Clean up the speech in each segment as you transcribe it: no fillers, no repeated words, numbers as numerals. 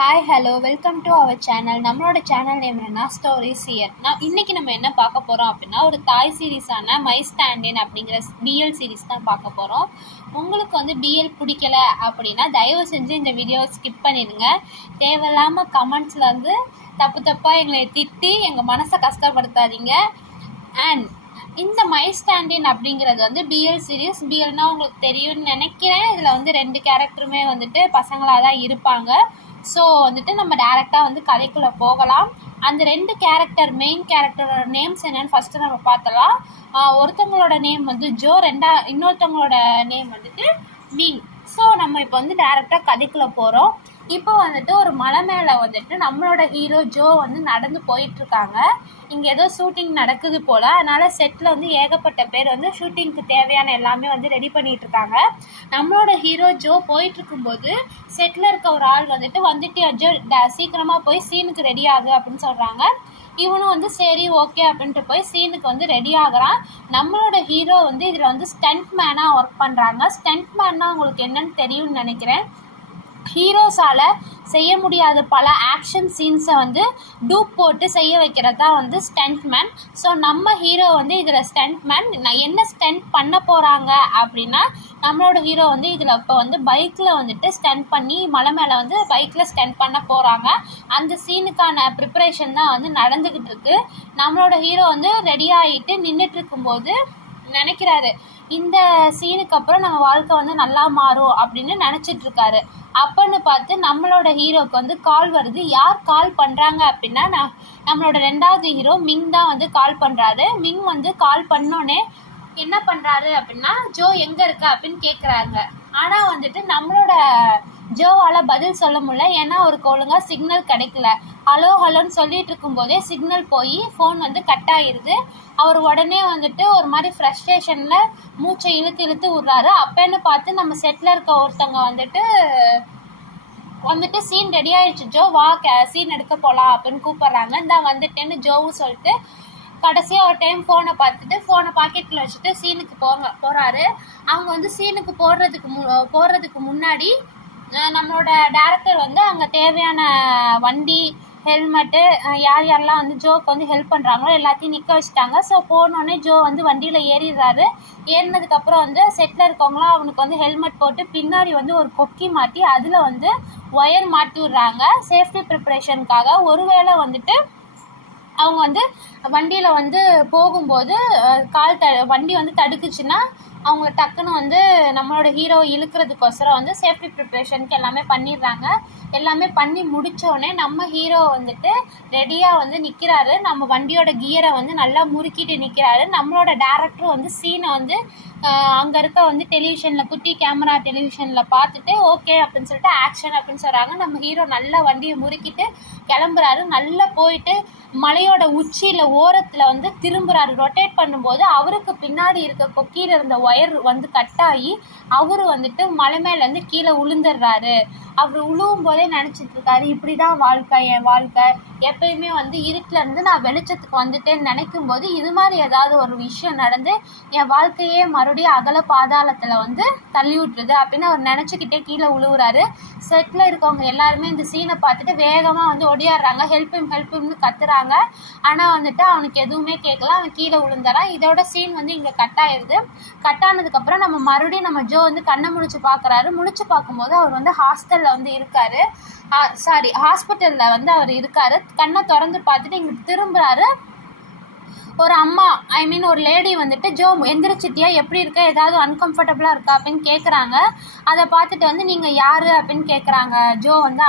Hi hello welcome to our channel. நம்மளோட channel name என்னன்னா stories here. இன்றைக்கி நம்ம என்ன பார்க்க போகிறோம் அப்படின்னா, ஒரு தாய் சீரீஸான மை ஸ்டாண்டின் அப்படிங்கிற பிஎல் சீரீஸ் தான் பார்க்க போகிறோம். உங்களுக்கு வந்து பிஎல் பிடிக்கல அப்படின்னா தயவு செஞ்சு இந்த வீடியோவை ஸ்கிப் பண்ணிடுங்க. தேவையில்லாமல் கமெண்ட்ஸில் வந்து தப்பாக எங்களை திட்டி எங்கள் மனசை கஷ்டப்படுத்தாதீங்க. அண்ட் இந்த மை ஸ்டாண்டின் அப்படிங்கிறது வந்து பிஎல் சீரீஸ். பிஎல்னால் உங்களுக்கு தெரியும்னு நினைக்கிறேன். இதில் வந்து 2 கேரக்டருமே வந்துட்டு பசங்களாக தான் இருப்பாங்க. ஸோ வந்துட்டு நம்ம டேரெக்டாக வந்து கதைக்குள்ளே போகலாம். அந்த 2 கேரக்டர் மெயின் கேரக்டரோட நேம்ஸ் என்னென்னு ஃபஸ்ட்டு நம்ம பார்த்தலாம். ஒருத்தவங்களோட நேம் வந்து ஜோ, இன்னொருத்தவங்களோட நேம் வந்துட்டு மிங். ஸோ நம்ம இப்போ வந்து டேரெக்டாக கதைக்குள்ளே போகிறோம். இப்போ வந்துட்டு ஒரு மலை மேலே வந்துட்டு நம்மளோட ஹீரோ ஜோ வந்து நடந்து போயிட்டுருக்காங்க. இங்கே ஏதோ ஷூட்டிங் நடக்குது போல். அதனால் செட்டில் வந்து ஏகப்பட்ட பேர் வந்து ஷூட்டிங்க்கு தேவையான எல்லாமே வந்து ரெடி பண்ணிகிட்ருக்காங்க. நம்மளோட ஹீரோ ஜோ போயிட்டுருக்கும்போது செட்டில் இருக்க ஒரு ஆள் வந்துட்டு ஜோ சீக்கிரமாக போய் சீனுக்கு ரெடி ஆகு அப்படின்னு சொல்கிறாங்க. இவனும் வந்து சரி ஓகே அப்படின்ட்டு போய் சீனுக்கு வந்து ரெடி ஆகுறான். நம்மளோட ஹீரோ வந்து இதில் வந்து ஸ்டண்ட் மேனாக ஒர்க் பண்ணுறாங்க. ஸ்டண்ட் மேன்னா உங்களுக்கு என்னன்னு தெரியும்னு நினைக்கிறேன். ஹீரோஸால் செய்ய முடியாத பல ஆக்ஷன் சீன்ஸை வந்து டூப் போட்டு செய்ய வைக்கிறது தான் வந்து ஸ்டண்ட்மேன். ஸோ நம்ம ஹீரோ வந்து இதில் ஸ்டண்ட்மேன். என்ன ஸ்டண்ட் பண்ண போகிறாங்க அப்படின்னா, நம்மளோட ஹீரோ வந்து இதில் இப்போ வந்து பைக்கில் வந்துட்டு ஸ்டண்ட் பண்ணி மலை மேலே வந்து பைக்கில் ஸ்டண்ட் பண்ண போகிறாங்க. அந்த சீனுக்கான ப்ரிப்பரேஷன் தான் வந்து நடந்துக்கிட்டு இருக்கு. நம்மளோட ஹீரோ வந்து ரெடி ஆகிட்டு நின்றுட்டு இருக்கும்போது நினைக்கிறாரு, இந்த சீனுக்கு அப்புறம் நம்ம வாழ்க்கை வந்து நல்லா மாறும் அப்படின்னு நினச்சிட்ருக்காரு. அப்போன்னு பார்த்து நம்மளோட ஹீரோவுக்கு வந்து கால் வருது. யார் கால் பண்ணுறாங்க அப்படின்னா, நம்மளோட 2வது ஹீரோ மிங் தான் வந்து கால் பண்ணுறாரு. மிங் வந்து கால் பண்ணோன்னே என்ன பண்ணுறாரு அப்படின்னா, ஜோ எங்கே இருக்க அப்படின்னு கேட்குறாங்க. ஆனால் வந்துட்டு நம்மளோட ஜோவால் பதில் சொல்ல முடியல. ஏன்னா அவருக்கு ஒழுங்காக சிக்னல் கிடைக்கல. ஹலோன்னு சொல்லிட்டு இருக்கும்போதே சிக்னல் போய் ஃபோன் வந்து கட் ஆகிடுது. அவர் உடனே வந்துட்டு ஒரு மாதிரி ஃப்ரஸ்ட்ரேஷனில் மூச்சை இழுத்து விட்றாரு. அப்போன்னு பார்த்து நம்ம செட்டில் இருக்க ஒருத்தவங்க வந்துட்டு சீன் ரெடி ஆகிடுச்சு ஜோ, வா சீன் எடுக்க போகலாம் அப்படின்னு கூப்பிட்றாங்க. இந்த வந்துட்டேன்னு ஜோவும் சொல்லிட்டு கடைசியாக ஒரு டைம் ஃபோனை பார்த்துட்டு ஃபோனை பாக்கெட்டில் வச்சுட்டு சீனுக்கு போகிறாரு. அவங்க வந்து சீனுக்கு போடுறதுக்கு முன்னாடி நம்மளோட டேரக்டர் வந்து அங்கே தேவையான வண்டி, ஹெல்மெட்டு, யாரெல்லாம் வந்து ஜோக்கு வந்து ஹெல்ப் பண்ணுறாங்களோ எல்லாத்தையும் நிற்க வச்சுட்டாங்க. ஸோ போனோடனே ஜோ வந்து வண்டியில் ஏறிடுறாரு. ஏறினதுக்கப்புறம் வந்து செட்டில் இருக்கவங்களாம் அவனுக்கு வந்து ஹெல்மெட் போட்டு பின்னாடி வந்து ஒரு கொக்கி மாட்டி அதில் வந்து ஒயர் மாட்டி விடுறாங்க சேஃப்டி ப்ரிப்பரேஷனுக்காக. ஒருவேளை வந்துட்டு அவங்க வந்து வண்டியில் வந்து போகும்போது வண்டி வந்து தடுக்குச்சுன்னா அவங்க டக்குன்னு வந்து நம்மளோட ஹீரோவை இழுக்கிறதுக்கோசரம் வந்து சேஃப்டி ப்ரிப்ரேஷனுக்கு எல்லாமே பண்ணிடுறாங்க. எல்லாமே பண்ணி முடித்தோடனே நம்ம ஹீரோ வந்துட்டு ரெடியாக வந்து நிற்கிறாரு. நம்ம வண்டியோட கியரை வந்து நல்லா முறுக்கிட்டு நிற்கிறாரு. நம்மளோட டேரக்டரும் வந்து சீனை வந்து அங்கே இருக்க வந்து குட்டி கேமரா டெலிவிஷனில் பார்த்துட்டு ஓகே அப்படின்னு சொல்லிட்டு ஆக்ஷன் அப்படின்னு சொல்கிறாங்க. நம்ம ஹீரோ நல்லா வண்டியை முறுக்கிட்டு கிளம்புறாரு. நல்லா போயிட்டு மலையோட உச்சியில் ஓரத்தில் வந்து திரும்புகிறாரு. ரொட்டேட் பண்ணும்போது அவருக்கு பின்னாடி இருக்க கொக்கியில் இருந்த ஒயர் வந்து கட் ஆகி அவரு வந்துட்டு மலை மேலேருந்து கீழே விழுந்துடுறாரு. அவர் உழுவும் போதே நினச்சிட்டு இருக்காரு, இப்படி தான் வாழ்க்கை, என் வாழ்க்கை எப்பயுமே வந்து இருட்டிலேருந்து நான் வெளிச்சத்துக்கு வந்துட்டேன்னு நினைக்கும் போது இது மாதிரி ஏதாவது ஒரு விஷயம் நடந்து என் வாழ்க்கையே மறுபடியும் அகல பாதாளத்தில் வந்து தள்ளி விட்டுருது அப்படின்னு அவர் நினச்சிக்கிட்டே கீழே விழுவுறாரு. செட்டில் இருக்கவங்க எல்லாருமே இந்த சீனை பார்த்துட்டு வேகமாக வந்து ஒடியாடுறாங்க. ஹெல்ப்னு கத்துறாங்க. ஆனால் வந்துட்டு அவனுக்கு எதுவுமே கேட்கல. அவன் கீழே விழுந்துறான். இதோட சீன் வந்து இங்கே கட் ஆயிடுது. கட் ஆனதுக்கப்புறம் நம்ம ஜோ வந்து கண்ணை முழிச்சு பார்க்கும்போது அவர் வந்து ஹாஸ்டலில் வந்து இருக்காரு. ஹாஸ்பிட்டலில் வந்து அவர் இருக்காரு. கண்ணை திறந்து பார்த்துட்டு இங்கே திரும்புகிறாரு. ஒரு அம்மா ஒரு லேடி வந்துட்டு ஜோ எந்திரிச்சிட்டியா, எப்படி இருக்க, ஏதாவது அன்கம்ஃபர்டபுளாக இருக்கா அப்படின்னு கேட்குறாங்க. அதை பார்த்துட்டு வந்து நீங்கள் யார் அப்படின்னு கேட்குறாங்க. ஜோ வந்து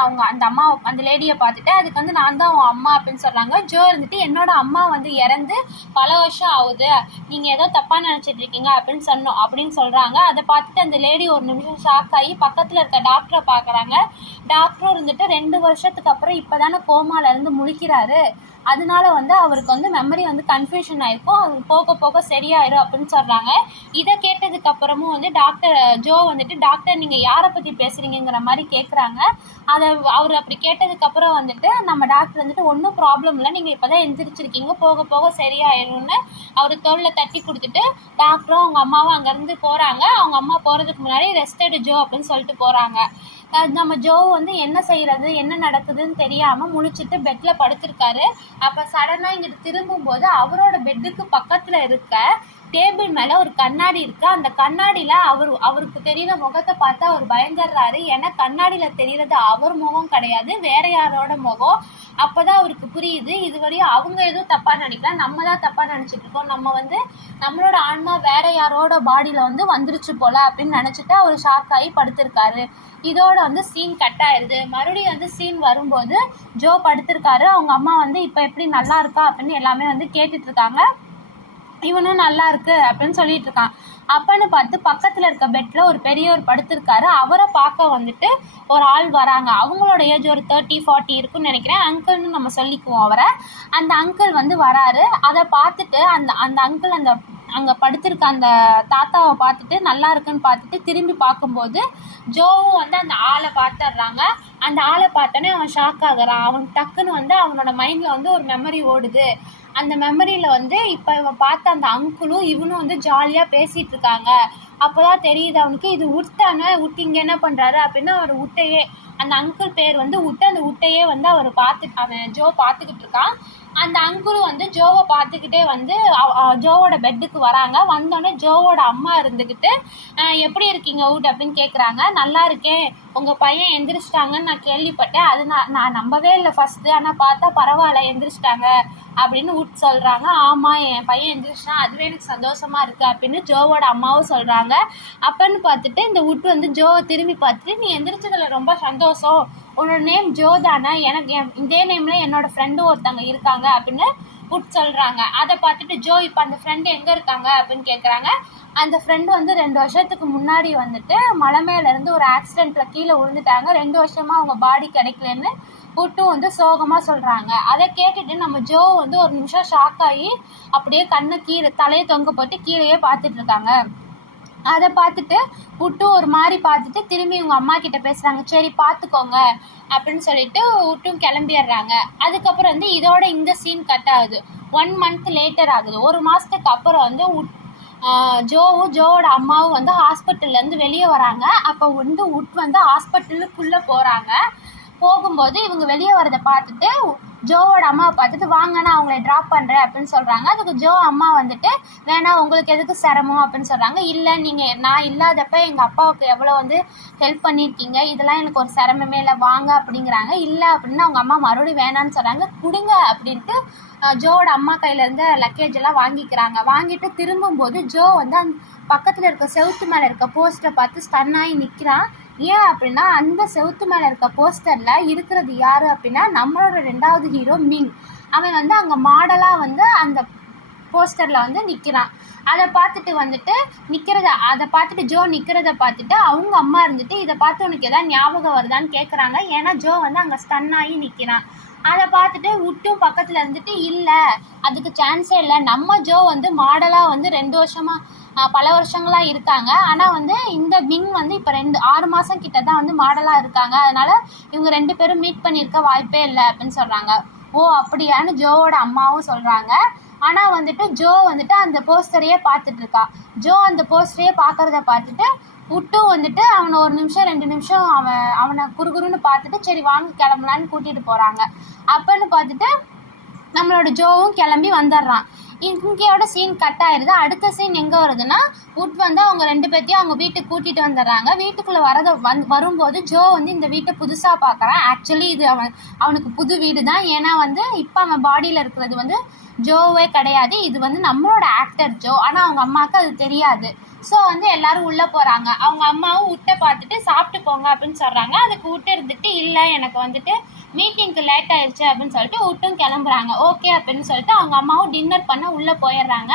அந்த லேடியை பார்த்துட்டு அதுக்கு வந்து நான் தான் உன் அம்மா அப்படின்னு சொல்கிறாங்க. ஜோ இருந்துட்டு என்னோட அம்மா வந்து இறந்து பல வருஷம் ஆகுது, நீங்கள் ஏதோ தப்பாக நினச்சிட்டு இருக்கீங்க அப்படின்னு சொல்கிறாங்க. அதை பார்த்துட்டு அந்த லேடி ஒரு நிமிஷம் ஷாக் ஆகி பக்கத்தில் இருக்க டாக்டரை பார்க்குறாங்க. டாக்டரும் இருந்துட்டு 2 வருஷத்துக்கு அப்புறம் இப்போ தானே கோமாலேருந்து முழிக்கிறாரு, அதனால வந்து அவருக்கு வந்து மெமரி வந்து கன்ஃபியூஷன் ஆகிருக்கும், அது போக போக சரியாயிடும் அப்படின்னு சொல்கிறாங்க. இதை கேட்டதுக்கப்புறமும் வந்து ஜோ வந்துட்டு டாக்டர் நீங்கள் யாரை பற்றி பேசுகிறீங்கிற மாதிரி கேட்குறாங்க. அவர் அப்படி கேட்டதுக்கப்புறம் வந்துட்டு நம்ம டாக்டர் வந்துட்டு ஒன்றும் ப்ராப்ளம் இல்லை, நீங்கள் இப்போ தான் எந்திரிச்சிருக்கீங்க, போக போக சரியாயிடும்னு அவர் தோளில் தட்டி கொடுத்துட்டு டாக்டரும் அவங்க அம்மாவும் அங்கேருந்து போகிறாங்க. அவங்க அம்மா போகிறதுக்கு முன்னாடி ரெஸ்ட் எடு ஜோ அப்படின்னு சொல்லிட்டு போகிறாங்க. நம்ம ஜோ வந்து என்ன செய்கிறது என்ன நடக்குதுன்னு தெரியாமல் முழிச்சிட்டு பெட்டில் படுத்திருக்காரு. அப்போ சடனாக இங்கிட்டு திரும்பும்போது அவரோட பெட்டுக்கு பக்கத்தில் இருக்க டேபிள் மேலே ஒரு கண்ணாடி இருக்குது. அந்த கண்ணாடியில் அவருக்கு தெரிகிற முகத்தை பார்த்து அவர் பயந்துடுறாரு. ஏன்னா கண்ணாடியில் தெரிகிறது அவர் முகம் கிடையாது, வேற யாரோட முகம். அப்போ தான் அவருக்கு புரியுது, இதுவரையும் அவங்க எதுவும் தப்பாக நினைக்கலாம், நம்ம தான் தப்பாக நினச்சிட்டு இருக்கோம். நம்ம வந்து நம்மளோட ஆன்மா வேற யாரோட பாடியில் வந்து வந்துருச்சு போல அப்படின்னு நினச்சிட்டு அவர் ஷாக் ஆகி படுத்திருக்காரு. இதோட வந்து சீன் கட் ஆயிடுது. மறுபடியும் வந்து சீன் வரும்போது ஜோ படுத்திருக்காரு. அவங்க அம்மா வந்து இப்போ எப்படி நல்லா இருக்கா அப்படின்னு எல்லாமே வந்து கேட்டுட்டு இருக்காங்க. இவனும் நல்லா இருக்கு அப்படின்னு சொல்லிட்டு இருக்கான். அப்பன்னு பார்த்து பக்கத்தில் இருக்க பெட்டில் ஒரு பெரியவர் படுத்திருக்காரு. அவரை பார்க்க வந்துட்டு ஒரு ஆள் வராங்க. அவங்களோட ஏஜ் ஒரு 30-40 இருக்குன்னு நினைக்கிறேன். அங்கிள்னு நம்ம சொல்லிக்குவோம் அவரை. அந்த அங்கிள் வந்து வராரு. அதை பார்த்துட்டு அந்த அங்கிள் அங்கே படுத்திருக்க அந்த தாத்தாவை பார்த்துட்டு நல்லா இருக்குன்னு பார்த்துட்டு திரும்பி பார்க்கும்போது ஜோவும் வந்து அந்த ஆளை பார்த்துடுறாங்க. அந்த ஆளை பார்த்தோன்னே அவன் ஷாக் ஆகுறான். அவன் டக்குன்னு வந்து அவனோட மைண்டில் வந்து ஒரு மெமரி ஓடுது. அந்த மெமரியில் வந்து இப்போ இவன் பார்த்த அந்த அங்கிளும் இவனும் வந்து ஜாலியாக பேசிகிட்டு இருக்காங்க. அப்போ தான் தெரியுது அவனுக்கு, இது உட்டானே, உட்டு இங்கே என்ன பண்ணுறாரு அப்படின்னா அவர் உட்டையே, அந்த அங்கிள் பேர் வந்து உட்டு, அந்த உட்டையே வந்து அவன் ஜோ பார்த்துக்கிட்டு இருக்கான். அந்த அங்கிளும் வந்து ஜோவை பார்த்துக்கிட்டே வந்து ஜோவோட பெட்டுக்கு வராங்க. வந்தோடனே ஜோவோட அம்மா இருந்துக்கிட்டு எப்படி இருக்கீங்க உட் அப்படின்னு கேட்குறாங்க. நல்லா இருக்கேன், உங்கள் பையன் எந்திரிச்சிட்டாங்கன்னு நான் கேள்விப்பட்டேன், அது நான் நம்பவே இல்லை ஃபஸ்ட்டு, ஆனால் பார்த்தா பரவாயில்ல எந்திரிச்சிட்டாங்க அப்படின்னு உட் சொல்கிறாங்க. ஆமாம், என் பையன் எந்திரிச்சிட்டான், அதுவே எனக்கு சந்தோஷமாக இருக்குது அப்படின்னு ஜோவோட அம்மாவும் சொல்கிறாங்க. அப்பன்னு பார்த்துட்டு இந்த உட் வந்து ஜோவை திரும்பி பார்த்துட்டு, நீ எந்திரிச்சதில் ரொம்ப சந்தோஷம், உன்னோட நேம் ஜோ தானே, எனக்கு இதே நேமில் என்னோடய ஃப்ரெண்டும் ஒருத்தவங்க இருக்காங்க அப்படின்னு உட் சொல்கிறாங்க. அதை பார்த்துட்டு ஜோ இப்போ அந்த ஃப்ரெண்டு எங்கே இருக்காங்க அப்படின்னு கேட்குறாங்க. அந்த ஃப்ரெண்டு வந்து 2 வருஷத்துக்கு முன்னாடி வந்துட்டு மலை மேலேருந்து ஒரு ஆக்சிடெண்ட்டில் கீழே விழுந்துட்டாங்க. 2 வருஷமாக அவங்க பாடி கிடைக்கலன்னு உட்டும் வந்து சோகமாக சொல்கிறாங்க. அதை கேட்டுட்டு நம்ம ஜோ வந்து ஒரு நிமிஷம் ஷாக் ஆகி அப்படியே கண்ணை கீழே தலையை தொங்க போட்டு கீழேயே பார்த்துட்டு இருக்காங்க. அதை பார்த்துட்டு உட்டும் ஒரு மாதிரி பார்த்துட்டு திரும்பி இவங்க அம்மா கிட்ட பேசுகிறாங்க. சரி பார்த்துக்கோங்க அப்படின்னு சொல்லிட்டு உட்டும் கிளம்பிடுறாங்க. அதுக்கப்புறம் வந்து இதோட இந்த சீன் கட் ஆகுது. 1 month லேட்டர் ஆகுது. 1 மாதத்துக்கு அப்புறம் வந்து ஜோவும் ஜோவோட அம்மாவும் வந்து ஹாஸ்பிட்டல்லேருந்து வெளியே வராங்க. அப்போ வந்து உட் வந்து ஹாஸ்பிட்டலுக்குள்ளே போகிறாங்க. போகும்போது இவங்க வெளியே வரதை பார்த்துட்டு ஜோவோட அம்மாவை பார்த்துட்டு, வாங்க நான் அவங்கள ட்ராப் பண்ணுறேன் அப்படின்னு சொல்கிறாங்க. அதுக்கு ஜோ அம்மா வந்துட்டு, வேணா உங்களுக்கு எதுக்கு சிரமம் அப்படின்னு சொல்கிறாங்க. இல்லை, நீங்கள் நான் இல்லாதப்ப எங்கள் அப்பாவுக்கு எவ்வளோ வந்து ஹெல்ப் பண்ணியிருக்கீங்க, இதெல்லாம் எனக்கு ஒரு சிரமமே இல்லை, வாங்க அப்படிங்கிறாங்க. இல்லை அப்படின்னு அவங்க அம்மா மறுபடியும் வேணான்னு சொல்கிறாங்க. கொடுங்க அப்படின்ட்டு ஜோவோட அம்மா கையில் இருந்த லக்கேஜ் எல்லாம் வாங்கிக்கிறாங்க. வாங்கிட்டு திரும்பும்போது ஜோ வந்து அந்த பக்கத்தில் இருக்க செவுத்து மேலே இருக்க போஸ்டரை பார்த்து ஸ்டன் ஆகி நிற்கிறான். ஏன் அப்படின்னா அந்த செவுத்து மேலே இருக்க போஸ்டரில் இருக்கிறது யார் அப்படின்னா நம்மளோட 2வது ஹீரோ மிங். அவன் வந்து அங்கே மாடலாக வந்து அந்த போஸ்டரில் வந்து நிற்கிறான். அதை பார்த்துட்டு ஜோ நிற்கிறத பார்த்துட்டு அவங்க அம்மா இருந்துட்டு, இதை பார்த்து உனக்கு எதாவது ஞாபகம் வருதான்னு கேட்குறாங்க. ஏன்னா ஜோ வந்து அங்கே ஸ்டன் ஆகி நிற்கிறான். அதை பார்த்துட்டு உட்டும் பக்கத்தில் இருந்துட்டு, இல்லை அதுக்கு சான்ஸே இல்லை, நம்ம ஜோ வந்து மாடலாக வந்து 2 வருஷமாக பல வருஷங்களாக இருக்காங்க. ஆனால் வந்து இந்த மிங் வந்து இப்போ 6 மாதம் கிட்ட தான் வந்து மாடலாக இருக்காங்க. அதனால் இவங்க 2 பேரும் மீட் பண்ணியிருக்க வாய்ப்பே இல்லை அப்படின்னு சொல்கிறாங்க. ஓ அப்படியான்னு ஜோவோட அம்மாவும் சொல்கிறாங்க. ஆனால் வந்துட்டு ஜோ வந்துட்டு அந்த போஸ்டரையே பார்த்துட்டு இருக்கா. ஜோ அந்த போஸ்டரையே பார்க்குறத பார்த்துட்டு உட்டும் வந்துட்டு அவனை 1 நிமிஷம் 2 நிமிஷம் அவனை குறுகுறுன்னு பார்த்துட்டு, சரி வாங்க கிளம்பலான்னு கூட்டிகிட்டு போகிறாங்க. அப்பன்னு பார்த்துட்டு நம்மளோட ஜோவும் கிளம்பி வந்துடுறான். இங்கேயோட சீன் கட் ஆயிடுது. அடுத்த சீன் எங்கே வருதுன்னா, உட் வந்து அவங்க 2 பேர்த்தையும் அவங்க வீட்டுக்கு கூட்டிகிட்டு வந்துடுறாங்க. வீட்டுக்குள்ளே வரும்போது ஜோ வந்து இந்த வீட்டை புதுசாக பார்க்குறான். ஆக்சுவலி இது அவனுக்கு புது வீடு தான். ஏன்னா வந்து இப்போ அவன் பாடியில் இருக்கிறது வந்து ஜோவே கிடையாது, இது வந்து நம்மளோட ஆக்டர் ஜோ. ஆனால் அவங்க அம்மாவுக்கு அது தெரியாது. ஸோ வந்து எல்லோரும் உள்ளே போகிறாங்க. அவங்க அம்மாவும் உட்டை பார்த்துட்டு சாப்பிட்டு போங்க அப்படின்னு சொல்கிறாங்க. அதுக்கு உட்டு இருந்துட்டு, இல்லை எனக்கு வந்துட்டு மீட்டிங்க்கு லேட் ஆயிடுச்சு அப்படின்னு சொல்லிட்டு உட்டும் கிளம்புறாங்க. ஓகே அப்படின்னு சொல்லிட்டு அவங்க அம்மாவும் டின்னர் பண்ண உள்ளே போயிடுறாங்க.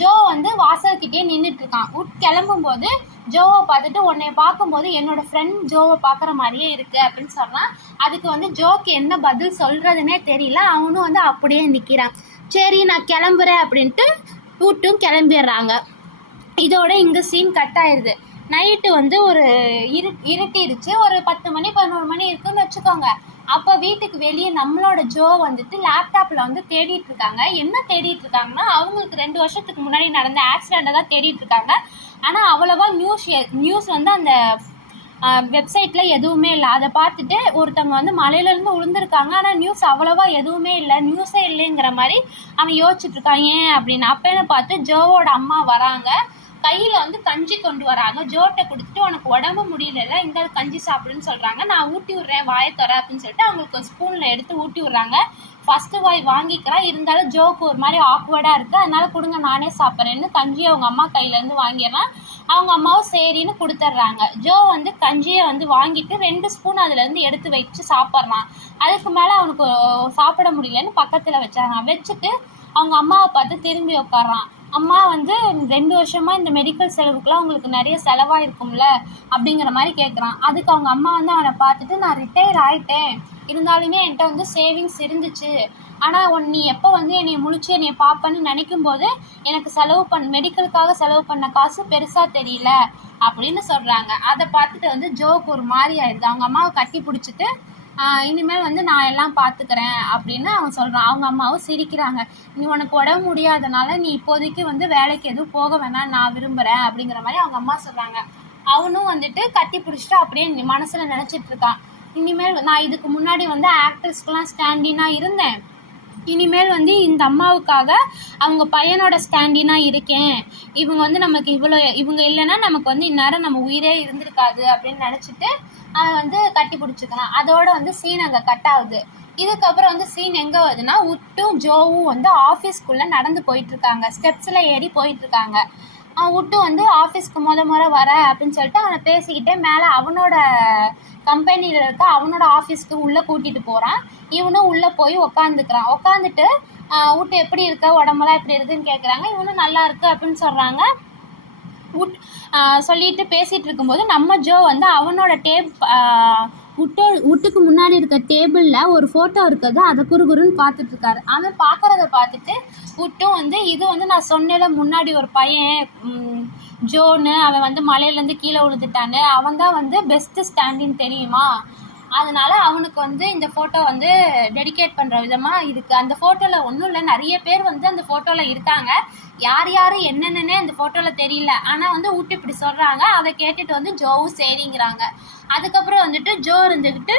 ஜோ வந்து வாசல்கிட்டே நின்றுட்டுருக்கான். உட் கிளம்பும்போது ஜோவை பார்த்துட்டு, உன்னை பார்க்கும்போது என்னோடய ஃப்ரெண்ட் ஜோவை பார்க்குற மாதிரியே இருக்குது அப்படின்னு சொல்கிறான். அதுக்கு வந்து ஜோக்கு என்ன பதில் சொல்கிறதுனே தெரியல. அவனும் வந்து அப்படியே நிற்கிறான். சரி நான் கிளம்புறேன் அப்படின்ட்டு உட்டும் கிளம்பிடுறாங்க. இதோட இங்கே சீன் கட் ஆயிடுது. நைட்டு வந்து ஒரு இருட்டிடுச்சு. ஒரு 10 மணி 11 மணி இருக்குன்னு வச்சுக்கோங்க. அப்போ வீட்டுக்கு வெளியே நம்மளோட ஜோ வந்துட்டு லேப்டாப்பில் வந்து தேடிட்டு இருக்காங்க. என்ன தேடிட்டு இருக்காங்கன்னா, அவங்களுக்கு 2 வருஷத்துக்கு முன்னாடி நடந்த ஆக்சிடெண்ட்டை தான் தேடிட்டு இருக்காங்க. ஆனால் அவ்வளோவா நியூஸ் வந்து அந்த வெப்சைட்டில் எதுவுமே இல்லை. அதை பார்த்துட்டு ஒருத்தவங்க வந்து மலையிலேருந்து விழுந்திருக்காங்க, ஆனால் நியூஸ் அவ்வளோவா எதுவுமே இல்லை, நியூஸே இல்லைங்கிற மாதிரி அவன் யோசிச்சுட்ருக்கான். ஏன் அப்படின்னு அப்போன்னு பார்த்து ஜோவோட அம்மா வராங்க. கையில் வந்து கஞ்சி கொண்டு வராங்க. ஜோட்ட கொடுத்துட்டு உனக்கு உடம்பு முடியல, இந்த கஞ்சி சாப்பிடுன்னு சொல்கிறாங்க. நான் ஊட்டி விட்றேன், வாயை தர அப்படின்னு சொல்லிட்டு அவங்களுக்கு ஸ்பூனில் எடுத்து ஊட்டி விட்றாங்க. ஃபஸ்ட்டு வாய் வாங்கிக்கிறான், இருந்தாலும் ஜோக்கு ஒரு மாதிரி ஆக்வர்டாக இருக்குது, அதனால் கொடுங்க நானே சாப்பிட்றேன்னு கஞ்சியை அவங்க அம்மா கையிலேருந்து வாங்கிடுறான். அவங்க அம்மாவும் சரின்னு கொடுத்துட்றாங்க. ஜோ வந்து கஞ்சியை வந்து வாங்கிட்டு 2 ஸ்பூன் அதுலேருந்து எடுத்து வச்சு சாப்பிட்றான். அதுக்கு மேலே அவனுக்கு சாப்பிட முடியலன்னு பக்கத்தில் வச்சாங்க. வச்சுட்டு அவங்க அம்மாவை பார்த்து திரும்பி உட்காரான். அம்மா வந்து 2 வருஷமாக இந்த மெடிக்கல் செலவுக்குலாம் உங்களுக்கு நிறைய செலவாக இருக்கும்ல அப்படிங்கிற மாதிரி கேட்குறான். அதுக்கு அவங்க அம்மா வந்து அவனை பார்த்துட்டு, நான் ரிட்டையர் ஆகிட்டேன், இருந்தாலுமே என்கிட்ட வந்து சேவிங்ஸ் இருந்துச்சு, ஆனால் நீ எப்போ வந்து என்னை முழிச்சு என்னை பார்ப்பேன்னு நினைக்கும் போது எனக்கு மெடிக்கலுக்காக செலவு பண்ண காசு பெருசாக தெரியல அப்படின்னு சொல்கிறாங்க. அதை பார்த்துட்டு வந்து ஜோக்கு ஒரு மாதிரி ஆயிடுது. அவங்க அம்மாவை கட்டி பிடிச்சிட்டு இனிமேல் வந்து நான் எல்லாம் பார்த்துக்கிறேன் அப்படின்னு அவன் சொல்கிறான். அவங்க அம்மாவும் சிரிக்கிறாங்க. நீ உனக்கு உடம்பு முடியாதனால நீ இப்போதைக்கு வந்து வேலைக்கு எதுவும் போக வேணாம், நான் விரும்புகிறேன் அப்படிங்கிற மாதிரி அவங்க அம்மா சொல்கிறாங்க. அவனும் வந்துட்டு கட்டி பிடிச்சிட்டு அப்படியே மனசில் நினச்சிட்டு இருக்கான். இனிமேல் நான் இதுக்கு முன்னாடி வந்து ஆக்டர்ஸ்க்கெலாம் ஸ்டாண்டினாக இருந்தேன், இனிமேல் வந்து இந்த அம்மாவுக்காக அவங்க பையனோட ஸ்டாண்டினாக இருக்கேன், இவங்க வந்து நமக்கு இவங்க இல்லைன்னா நமக்கு வந்து இந்நேரம் நம்ம உயிரே இருந்திருக்காது அப்படின்னு நினச்சிட்டு அவன் வந்து கட்டி பிடிச்சிக்கிறான். அதோட வந்து சீன் அங்கே கட் ஆகுது. இதுக்கப்புறம் வந்து சீன் எங்கே வருதுன்னா, உட்டும் ஜோவும் வந்து ஆஃபீஸ்க்குள்ளே நடந்து போயிட்டுருக்காங்க, ஸ்டெப்ஸில் ஏறி போயிட்டுருக்காங்க. உட்டு வந்து ஆஃபீஸ்க்கு முறை வர அப்படின்னு சொல்லிட்டு அவனை பேசிக்கிட்டே மேலே அவனோட கம்பெனியில் இருக்க அவனோட ஆஃபீஸ்க்கு உள்ளே கூட்டிகிட்டு போகிறான். இவனும் உள்ளே போய் உக்காந்துக்கிறான். உக்காந்துட்டு உட்டு எப்படி இருக்க, உடம்பெல்லாம் எப்படி இருக்குன்னு கேட்குறாங்க. இவனும் நல்லா இருக்கு அப்படின்னு சொல்கிறாங்க. சொல்லிட்டு பேசிகிட்டு இருக்கும்போது நம்ம ஜோ வந்து அவனோட உட்டுக்கு முன்னாடி இருக்க டேபிளில் ஒரு ஃபோட்டோ இருக்கிறது, அதை குறுகுறுன்னு பார்த்துட்ருக்காரு. அவன் பார்க்குறத பார்த்துட்டு உட்டும் வந்து இது வந்து நான் சொன்னேன்ல முன்னாடி ஒரு பையன் ஜோன்னு, அவன் வந்து மலையிலேருந்து கீழே விழுந்துட்டான்னு, அவன் தான் வந்து பெஸ்ட்டு ஸ்டாண்டின்னு தெரியுமா, அதனால் அவனுக்கு வந்து இந்த ஃபோட்டோ வந்து டெடிகேட் பண்ணுற விதமாக இருக்குது. அந்த ஃபோட்டோவில் ஒன்றும் இல்லை, நிறைய பேர் வந்து அந்த ஃபோட்டோவில் இருக்காங்க, யார் என்னென்னே அந்த ஃபோட்டோவில் தெரியல, ஆனால் வந்து ஊட்டி இப்படி சொல்கிறாங்க. அதை கேட்டுட்டு வந்து ஜோவும் சரிங்கிறாங்க. அதுக்கப்புறம் வந்துட்டு ஜோ இருந்துக்கிட்டு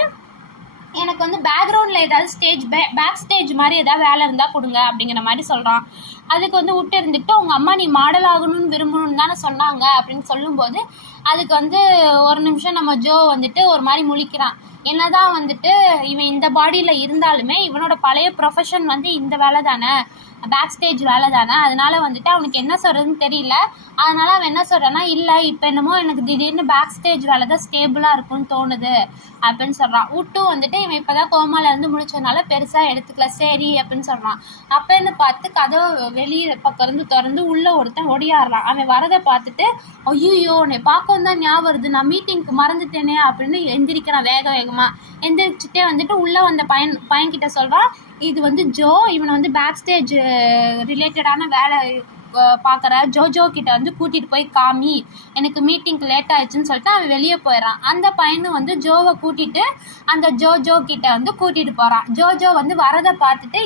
எனக்கு வந்து பேக்ரவுண்டில் ஏதாவது பேக் ஸ்டேஜ் மாதிரி ஏதாவது வேலை இருந்தால் கொடுங்க அப்படிங்கிற மாதிரி சொல்கிறான். அதுக்கு வந்து விட்டு இருந்துக்கிட்டு உங்கள் அம்மா நீ மாடல் ஆகணும்னு விரும்பணும்னு தானே சொன்னாங்க அப்படின்னு சொல்லும்போது அதுக்கு வந்து ஒரு நிமிஷம் நம்ம ஜோ வந்துட்டு ஒரு மாதிரி முழிக்கிறான். என்னதான் வந்துட்டு இவன் இந்த பாடியில் இருந்தாலுமே இவனோட பழைய ப்ரொஃபஷன் வந்து இந்த வேலை தானே, பேக் ஸ்டேஜ் வேலை தானே, அதனால வந்துட்டு அவனுக்கு என்ன சொல்கிறதுன்னு தெரியல. அதனால அவன் என்ன சொல்கிறான்னா, இல்லை இப்போ என்னமோ எனக்கு திடீர்னு பேக் ஸ்டேஜ் வேலை தான் ஸ்டேபிளாக இருக்கும்னு தோணுது அப்படின்னு சொல்கிறான். விட்டும் வந்துட்டு இவன் இப்போ தான் கோமாலேருந்து முடிச்சதுனால பெருசாக எடுத்துக்கல, சரி அப்படின்னு சொல்கிறான். அப்போன்னு பார்த்து கதவை வெளியே பக்கம் இருந்து திறந்து உள்ளே ஒருத்தன் ஒடியாடுறான். அவன் வரதை பார்த்துட்டு ஐயோ உன்னை பார்க்கவும் தான் ஞாபகம் வருது, நான் மீட்டிங்க்கு மறந்துட்டேனே அப்படின்னு எந்திரிக்கிறான் வேகமாக. எந்திரிச்சிட்டே வந்துட்டு உள்ளே வந்த பையன்கிட்ட சொல்கிறான், இது வந்து ஜோ, இவனை வந்து பேக் ஸ்டேஜ் ரிலேட்டடான வேலை பார்க்குற ஜோஜோ கிட்ட வந்து கூட்டிகிட்டு போய் காமி, எனக்கு மீட்டிங்க்கு லேட் ஆயிடுச்சுன்னு சொல்லிட்டு அவன் வெளியே போயிடறான். அந்த பையனும் வந்து ஜோவை கூட்டிகிட்டு அந்த ஜோஜோ கிட்ட வந்து கூட்டிகிட்டு போகிறான். ஜோஜோ வந்து வரதை பார்த்துட்டு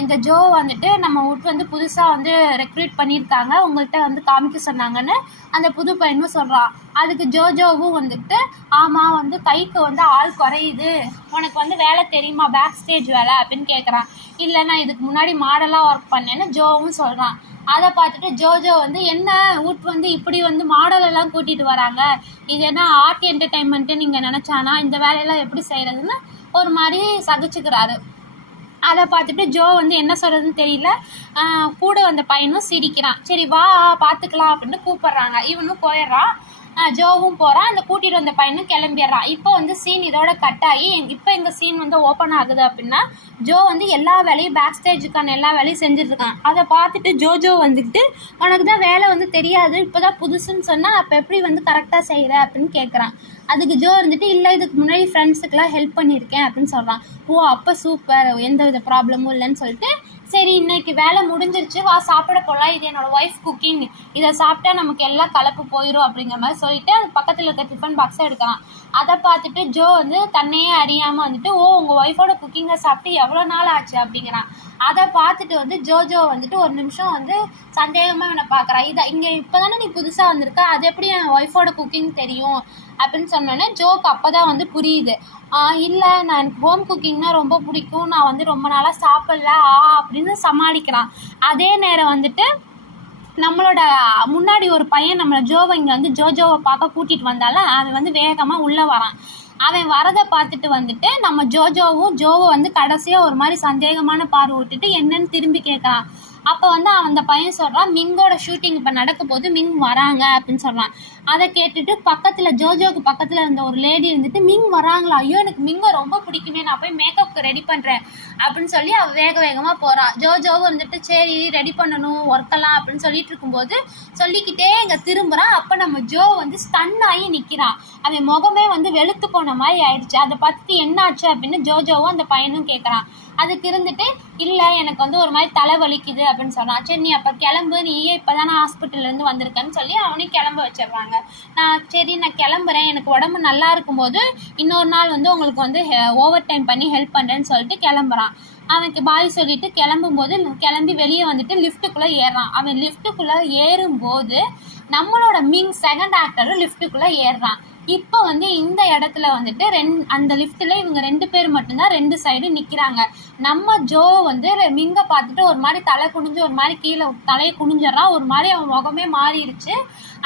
இந்த ஜோ வந்துட்டு நம்ம வீட்டு வந்து புதுசாக வந்து ரெக்ரூட் பண்ணியிருக்காங்க, உங்கள்கிட்ட வந்து காமிக்க சொன்னாங்கன்னு அந்த புது பையனும் சொல்கிறான். அதுக்கு ஜோஜோவும் வந்துட்டு ஆமாம் வந்து கைக்கு வந்து ஆள் குறையுது, உனக்கு வந்து வேலை தெரியுமா பேக் ஸ்டேஜ் வேலை அப்படின்னு கேட்குறான். இல்லை நான் இதுக்கு முன்னாடி மாடலாக ஒர்க் பண்ணேன்னு ஜோவும் சொல்கிறான். அதை பார்த்துட்டு ஜோஜோ வந்து என்ன வீட்டு வந்து இப்படி வந்து மாடலெல்லாம் கூட்டிகிட்டு வராங்க, இது என்ன ஆர்ட் என்டர்டெயின்மெண்ட்டு நீங்கள் நினச்சானா, இந்த வேலையெல்லாம் எப்படி செய்கிறதுன்னு ஒரு மாதிரி சகிச்சுக்கிறாரு. அதை பார்த்துட்டு ஜோ வந்து என்ன சொல்கிறதுன்னு தெரியல. கூட வந்த பையனும் சிரிக்கிறான். சரி வா பார்த்துக்கலாம் அப்படின்னு கூப்பிட்றாங்க. இவனும் போயிடுறான். ஜோவும் போகிறான். அந்த கூட்டிகிட்டு வந்த பையனும் கிளம்பிடுறான். இப்போ வந்து சீன் இதோட கட் ஆகி இப்போ எங்கள் சீன் வந்து ஓப்பன் ஆகுது அப்படின்னா ஜோ வந்து எல்லா வேலையும் பேக் ஸ்டேஜுக்கான எல்லா வேலையும் செஞ்சுட்ருக்கான். அதை பார்த்துட்டு ஜோஜோ வந்துக்கிட்டு உனக்கு தான் வேலை வந்து தெரியாது, இப்போ தான் புதுசுன்னு சொன்னால் அப்போ எப்படி வந்து கரெக்டாக செய்கிற அப்படின்னு கேட்குறான். அதுக்கு ஜோ இருந்துட்டு இல்லை இதுக்கு முன்னாடி ஃப்ரெண்ட்ஸுக்கெலாம் ஹெல்ப் பண்ணியிருக்கேன் அப்படின்னு சொல்கிறான். ஓ அப்போ சூப்பர், எந்த வித ப்ராப்ளமும் இல்லைன்னு சொல்லிட்டு சரி இன்னைக்கு வேலை முடிஞ்சிருச்சு வா சாப்பிட போகலாம், இது என்னோடய ஒய்ஃப் குக்கிங், இதை சாப்பிட்டா நமக்கு எல்லாம் கலப்பு போயிடும் அப்படிங்கிற மாதிரி சொல்லிட்டு அது பக்கத்தில் இருக்க டிஃபன் பாக்ஸை எடுக்கலாம். அதை பார்த்துட்டு ஜோ வந்து தன்னையே அறியாமல் வந்துட்டு ஓ உங்கள் ஒய்ஃபோட குக்கிங்கை சாப்பிட்டு எவ்வளோ நாள் ஆச்சு அப்படிங்கிறான். அதை பார்த்துட்டு வந்து ஜோஜோ வந்துட்டு ஒரு நிமிஷம் வந்து சந்தேகமாக என்னை பார்க்குறா. இங்கே இப்போ தானே நீ புதுசாக வந்திருக்க, அது எப்படி என் ஒய்ஃபோட குக்கிங் தெரியும் அப்படின்னு சொன்னோன்னே ஜோக்கு அப்போ தான் வந்து புரியுது. இல்லை, நான் எனக்கு ஹோம் குக்கிங்னா ரொம்ப பிடிக்கும், நான் வந்து ரொம்ப நாளாக சாப்பிடல அப்படின்னு சமாளிக்கிறான். அதே நேரம் வந்துட்டு நம்மளோட முன்னாடி ஒரு பையன் நம்மளை இங்கே வந்து ஜோஜோவை பார்க்க கூட்டிகிட்டு வந்தாலும் அவன் வந்து வேகமாக உள்ளே வரான். அவன் வரதை பார்த்துட்டு வந்துட்டு நம்ம ஜோவை வந்து கடைசியாக ஒரு மாதிரி சந்தேகமான பார்வை விட்டுட்டு என்னன்னு திரும்பி கேட்குறான். அப்போ வந்து அந்த பையன் சொல்கிறான், மிங்கோட ஷூட்டிங் இப்போ நடக்க போது, மிங் வராங்க அப்படின்னு சொல்கிறான். அதை கேட்டுட்டு ஜோஜோவுக்கு பக்கத்தில் இருந்த ஒரு லேடி இருந்துட்டு, மிங் வராங்களா, ஐயோ எனக்கு மிங்கை ரொம்ப பிடிக்குமே, நான் போய் மேக்கப்புக்கு ரெடி பண்ணுறேன் அப்படின்னு சொல்லி அவள் வேகமாக போகிறான். ஜோவும் இருந்துட்டு சரி ரெடி பண்ணணும் ஒர்க்கெல்லாம் அப்படின்னு சொல்லிட்டு இருக்கும்போது சொல்லிக்கிட்டே இங்கே திரும்புகிறான். அப்போ நம்ம வந்து ஸ்டன் ஆகி நிற்கிறான். அவன் முகமே வந்து வெளுத்து போன மாதிரி ஆயிடுச்சு. அதை பார்த்துட்டு என்ன ஆச்சு அப்படின்னு ஜோவும் அந்த பையனும் கேட்குறான். அதுக்கு இருந்துட்டு இல்லை எனக்கு வந்து ஒரு மாதிரி தலை வலிக்குது அப்படின்னு சொன்னான். சரி நீ அப்போ கிளம்பு, நீயே இப்போ தானே ஹாஸ்பிட்டல்லேருந்து வந்திருக்கேன்னு சொல்லி அவனையும் கிளம்ப வச்சிடுறாங்க. நான் கிளம்புறேன், எனக்கு உடம்பு நல்லா இருக்கும்போது இன்னொரு நாள் வந்து உங்களுக்கு வந்து ஓவர் டைம் பண்ணி ஹெல்ப் பண்ணுறேன்னு சொல்லிட்டு கிளம்புறான். அவனுக்கு பாய் சொல்லிட்டு கிளம்பி வெளியே வந்துட்டு லிஃப்ட்டுக்குள்ளே ஏறுறான். அவன் லிஃப்ட்டுக்குள்ளே ஏறும்போது நம்மளோட மிங் செகண்ட் ஆக்டரும் லிஃப்ட்டுக்குள்ளே ஏறுறான். இப்போ வந்து இந்த இடத்துல வந்துட்டு அந்த லிஃப்ட்டில் இவங்க 2 பேர் மட்டும்தான் 2 சைடு நிற்கிறாங்க. நம்ம வந்து மிங்கை பார்த்துட்டு ஒரு மாதிரி தலை குனிஞ்சு ஒரு மாதிரி கீழே தலையை குனிஞ்சிடறான். ஒரு மாதிரி அவன் முகமே மாறிடுச்சு.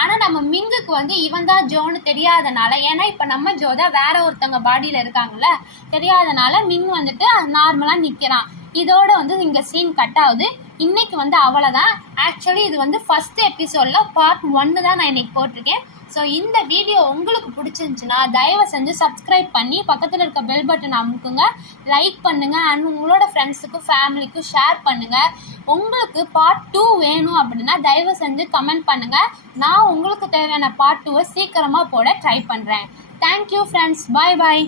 ஆனால் நம்ம மிங்குக்கு வந்து இவன் தான் ஜோன்னு தெரியாதனால, ஏன்னா இப்போ நம்ம தான் வேற ஒருத்தவங்க பாடியில் இருக்காங்கல்ல, தெரியாதனால மிங் வந்துட்டு நார்மலாக நிற்கிறான். இதோட வந்து இங்கே சீன் கட் ஆகுது. இன்னைக்கு வந்து அவ்வளோதான். ஆக்சுவலி இது வந்து ஃபர்ஸ்ட் எபிசோடில் பார்ட் 1 தான் நான் இன்னைக்கு போட்டிருக்கேன். ஸோ இந்த வீடியோ உங்களுக்கு பிடிச்சிருந்துச்சுன்னா தயவு செஞ்சு சப்ஸ்கிரைப் பண்ணி பக்கத்தில் இருக்க பெல் பட்டன் அமுக்குங்க, லைக் பண்ணுங்கள், அண்ட் உங்களோட ஃப்ரெண்ட்ஸுக்கும் ஃபேமிலிக்கும் ஷேர் பண்ணுங்கள். உங்களுக்கு பார்ட் 2 வேணும் அப்படின்னா தயவு செஞ்சு கமெண்ட் பண்ணுங்கள். நான் உங்களுக்கு தேவையான பார்ட் 2 சீக்கிரமாக போட ட்ரை பண்ணுறேன். தேங்க்யூ ஃப்ரெண்ட்ஸ், பாய் பாய்.